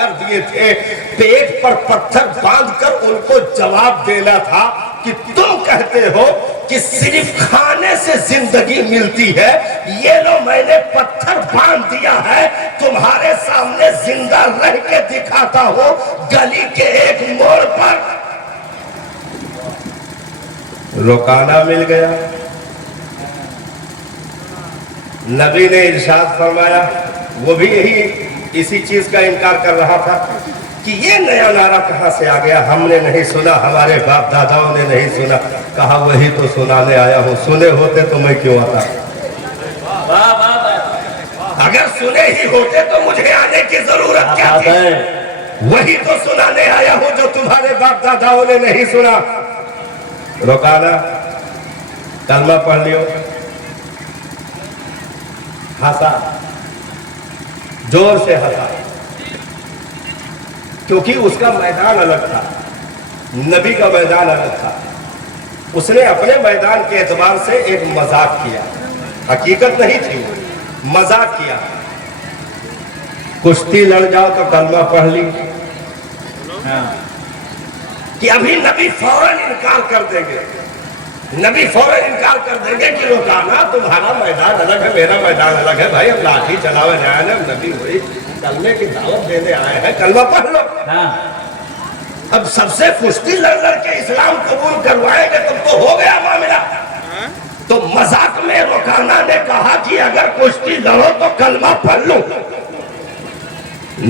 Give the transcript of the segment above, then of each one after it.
کر دیے تھے، پیٹ پر پتھر باندھ کر ان کو جواب دینا تھا کہ تم کہتے ہو کہ صرف کھانے سے زندگی ملتی ہے، یہ لو میں نے پتھر باندھ دیا ہے، تمہارے سامنے زندہ رہ کے دکھاتا ہوں گلی کے ایک موڑ پر۔ رکانا مل گیا۔ نبی نے ارشاد فرمایا، وہ بھی اسی چیز کا انکار کر رہا تھا کہ یہ نیا نعرہ کہاں سے آ گیا، ہم نے نہیں سنا، ہمارے باپ داداؤں نے نہیں سنا۔ کہا وہی تو سنانے آیا ہوں، سنے ہوتے تو میں کیوں آتا؟ اگر سنے ہی ہوتے تو مجھے آنے کی ضرورت کیا تھی؟ وہی تو سنانے آیا ہوں جو تمہارے باپ داداؤں نے نہیں سنا۔ رکانا، کلمہ پڑھ لیو۔ ہنسا، زور سے ہنسا، کیونکہ اس کا میدان الگ تھا، نبی کا میدان الگ تھا۔ اس نے اپنے میدان کے اعتبار سے ایک مذاق کیا، حقیقت نہیں تھی، مذاق کیا۔ کشتی لڑ جاؤ تو کلمہ پڑھ لی کہ ابھی نبی فوراً انکار کر دیں گے، نبی فوراً انکار کر دیں گے کہ رکانا، تمہارا میدان الگ ہے، میرا میدان الگ ہے، بھائی ہم لاٹھی چلاوے آئے ہیں، نبی ہوئی کلمے کی دعوت دینے آئے ہیں، کلمہ پڑھ لو۔ اب سب سے کشتی لڑ لڑ کے اسلام قبول کروائیں گے تم تو ہو گیا معاملہ۔ تو مذاق میں رکانا نے کہا کہ اگر کشتی لڑو تو کلمہ پڑھ لو۔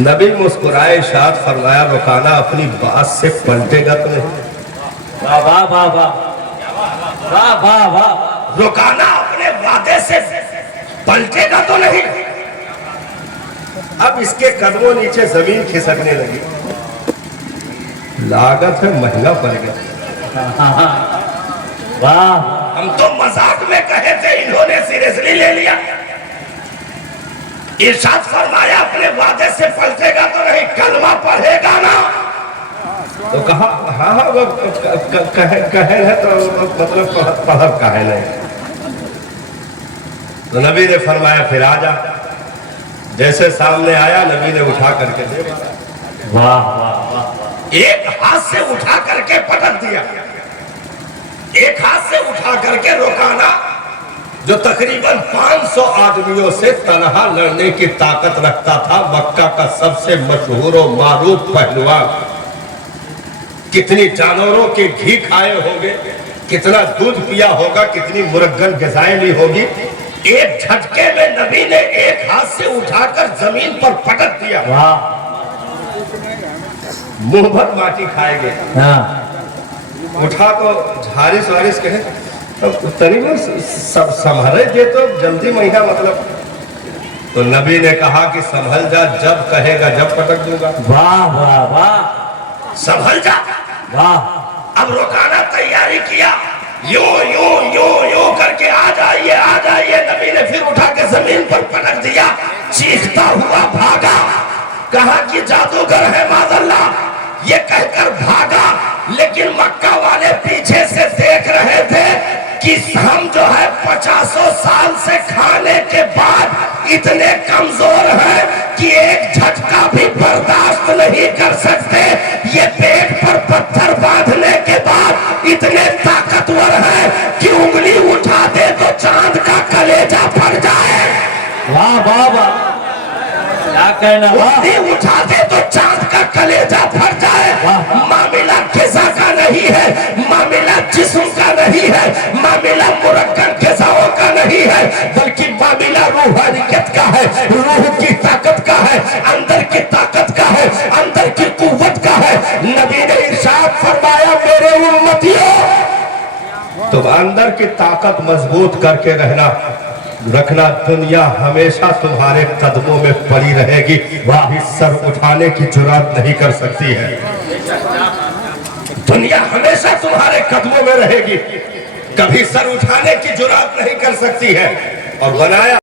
نبی مسکرائے، ارشاد فرمایا رکانا اپنی بات سے پلٹے گا تو نہیں؟ واہ واہ واہ واہ واہ واہ واہ۔ رکانا اپنے وعدے سے پلٹے گا تو نہیں؟ اب اس کے قدموں نیچے زمین کھسکنے لگی، لاگت ہے مہنگا پڑ گیا۔ واہ، ہم تو مذاق میں کہے تھے، انہوں نے سیریسلی لے لیا۔ ارشاد فرمایا اپنے وعدے سے پلٹے گا تو نہیں، کلمہ پڑھے گا نا؟ تو کہا ہاں وہ کہے ہے تو مطلب پڑھب کہے نہیں۔ تو نبی نے فرمایا پھر آ جا۔ جیسے سامنے آیا نبی نے اٹھا کر کے دے دیا، واہ واہ واہ، ایک ہاتھ سے اٹھا کر کے پٹک دیا، ایک ہاتھ سے اٹھا کر کے رکانا جو تقریباً 500 آدمیوں سے تنہا لڑنے کی طاقت رکھتا تھا، مکہ کا سب سے مشہور و معروف پہلوان، کتنی جانوروں کے گھی کھائے ہوگے، کتنا دودھ پیا ہوگا، کتنی مرگن غذائیں لی ہوگی، ایک جھٹکے میں نبی نے ایک ہاتھ سے اٹھا کر زمین پر پٹک دیا، منہ بھر ماٹی کھائے گئے۔ اٹھا تو جھارس وارس کہے تقریباً سب سنبھلے جے تو جلدی مہینہ مطلب۔ تو نبی نے کہا کہ سنبھل جا، جب کہے گا جب پٹک دوں گا۔ واہ واہ واہ، سنبھل جا۔ واہ، اب رکانا تیاری کیا، یوں یوں یوں یوں کر کے آ جائیے آ جائیے۔ نبی نے پھر اٹھا کے زمین پر پٹک دیا، چیختا ہوا بھاگا، کہا کہ جادوگر ہے معاذ اللہ، یہ کہہ کر بھاگا۔ لیکن مکہ والے پیچھے سے دیکھ رہے تھے کہ ہم جو ہے 50 سال سے کھانے کے بعد اتنے کمزور ہیں کہ ایک جھٹکا بھی برداشت نہیں کر سکتے، یہ پیٹ پر پتھر باندھنے کے بعد اتنے طاقتور ہیں کہ انگلی اٹھا دے تو چاند کا کلیجہ پھٹ جائے۔ واہ واہ واہ، کیا کہنا، انگلی اٹھا دے تو چاند کا کلیجہ پھٹ جائے۔ معاملہ غذا کا نہیں ہے، معاملہ جسم کا نہیں ہے، معاملہ مرکب غذاؤں کا نہیں ہے، بلکہ معاملہ روحانیت کا ہے، روح کی طاقت کا ہے، اندر کی طاقت کا ہے، اندر کی قوت کا ہے۔ نبی نے ارشاد فرمایا میرے امتیوں، تم اندر کی طاقت مضبوط کر کے رکھنا، دنیا ہمیشہ تمہارے قدموں میں پڑی رہے گی، وہی سر اٹھانے کی جرات نہیں کر سکتی ہے۔ دنیا ہمیشہ تمہارے قدموں میں رہے گی، کبھی سر اٹھانے کی جرات نہیں کر سکتی ہے۔ اور بنایا